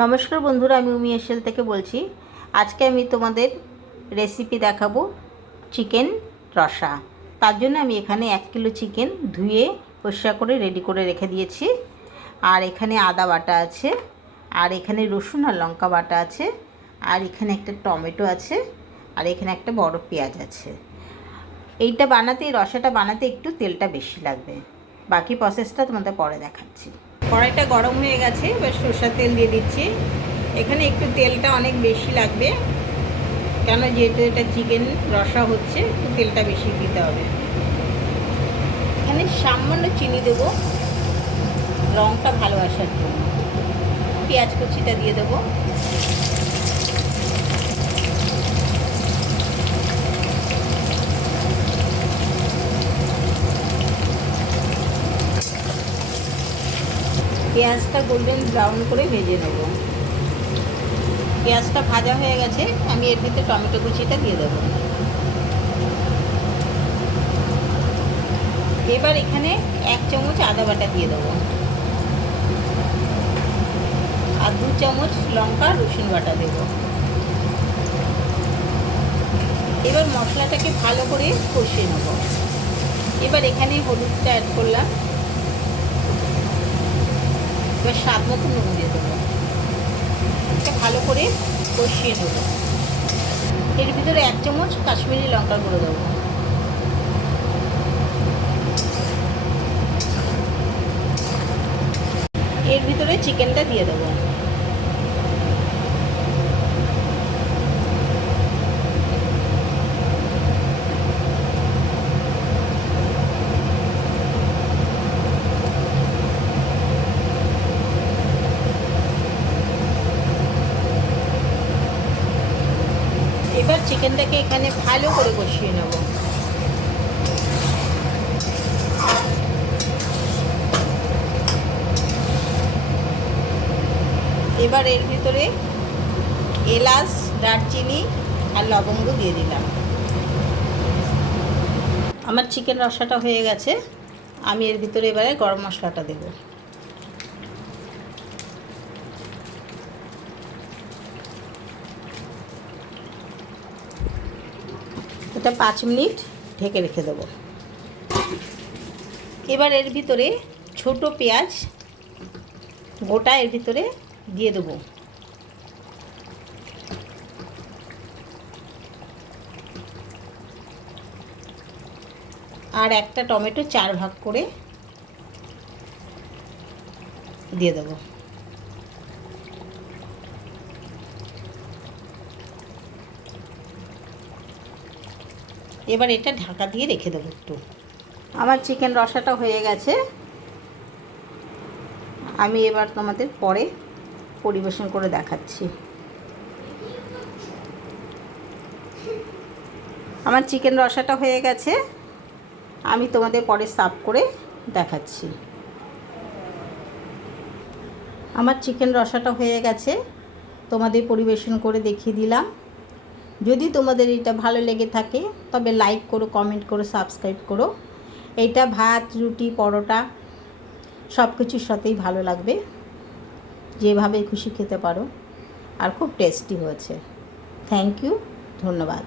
নমস্কার বন্ধুরা, আমি উমি এসেল থেকে বলছি। আজকে আমি তোমাদের রেসিপি দেখাবো চিকেন রসা। তার জন্য আমি এখানে এক কিলো চিকেন ধুয়ে পরিষ্কার করে রেডি করে রেখে দিয়েছি। আর এখানে আদা বাটা আছে, আর এখানে রসুন আর লঙ্কা বাটা আছে, আর এখানে একটা টমেটো আছে, আর এখানে একটা বড় পেঁয়াজ আছে। এইটা বানাতে, রসাটা বানাতে একটু তেলটা বেশি লাগবে। বাকি প্রসেসটা তোমাদের পরে দেখাচ্ছি। কড়াইটা গরম হয়ে গেছে, এবার সরষার তেল দিয়ে দিচ্ছি। এখানে একটু তেলটা অনেক বেশি লাগবে, কেন যেহেতু এটা চিকেন রসা হচ্ছে, একটু তেলটা বেশি দিতে হবে। এখানে সামান্য চিনি দেব রঙটা ভালোবাসার জন্য। পেঁয়াজ কুচিটা দিয়ে দেবো। পেঁয়াজটা গোল্ডেন ব্রাউন করে ভেজে নেব। পেঁয়াজটা ভাজা হয়ে গেছে, আমি এর ভিতরে টমেটো কুচিটা দিয়ে দেবো। এবার এখানে এক চামচ আদা বাটা দিয়ে দেবো। আর দু চামচ লঙ্কা রসুন বাটা দেব। এবার মশলাটাকে ভালো করে কষিয়ে নেব। এবার এখানে হলুদটা অ্যাড করলাম। এবার স্বাদ মতো নুন দিয়ে দেবো। এটা ভালো করে কষিয়ে দেবো এর ভিতরে এক চামচ কাশ্মীরি লঙ্কা গুঁড়ো দেবো। এর ভিতরে চিকেনটা দিয়ে দেবো এবার চিকেনটাকে এখানে ভালো করে কষিয়ে নেব। এবার এর ভিতরে এলাচ, দারচিনি আর লবঙ্গ দিয়ে দিলাম। আমার চিকেন রসাটা হয়ে গেছে। আমি এর ভিতরে এবারে গরম মশলাটা দেবো। এটা পাঁচ মিনিট ঢেকে রেখে দেবো। এবার এর ভিতরে ছোট পেঁয়াজ গোটা এর ভিতরে দিয়ে দেবো। আর একটা টমেটো চার ভাগ করে দিয়ে দেবো। এবার এটা ঢাকা দিয়ে রেখে দেবো একটু। আমার চিকেন রসাটা হয়ে গেছে। আমি এবার তোমাদের পরে পরিবেশন করে দেখাচ্ছি। আমার চিকেন রসাটা হয়ে গেছে। আমি তোমাদের পরে সাফ করে দেখাচ্ছি। আমার চিকেন রসাটা হয়ে গেছে। তোমাদের পরিবেশন করে দেখিয়ে দিলাম। যদি তোমাদের এটা ভালো লেগে থাকে, তবে লাইক করো কমেন্ট করো সাবস্ক্রাইব করো। এইটা ভাত, রুটি, পরোটা সব কিছুর সাথেই ভালো লাগবে। যেভাবে খুশি খেতে পারো। আর খুব টেস্টি হয়েছে। থ্যাংক ইউ ধন্যবাদ।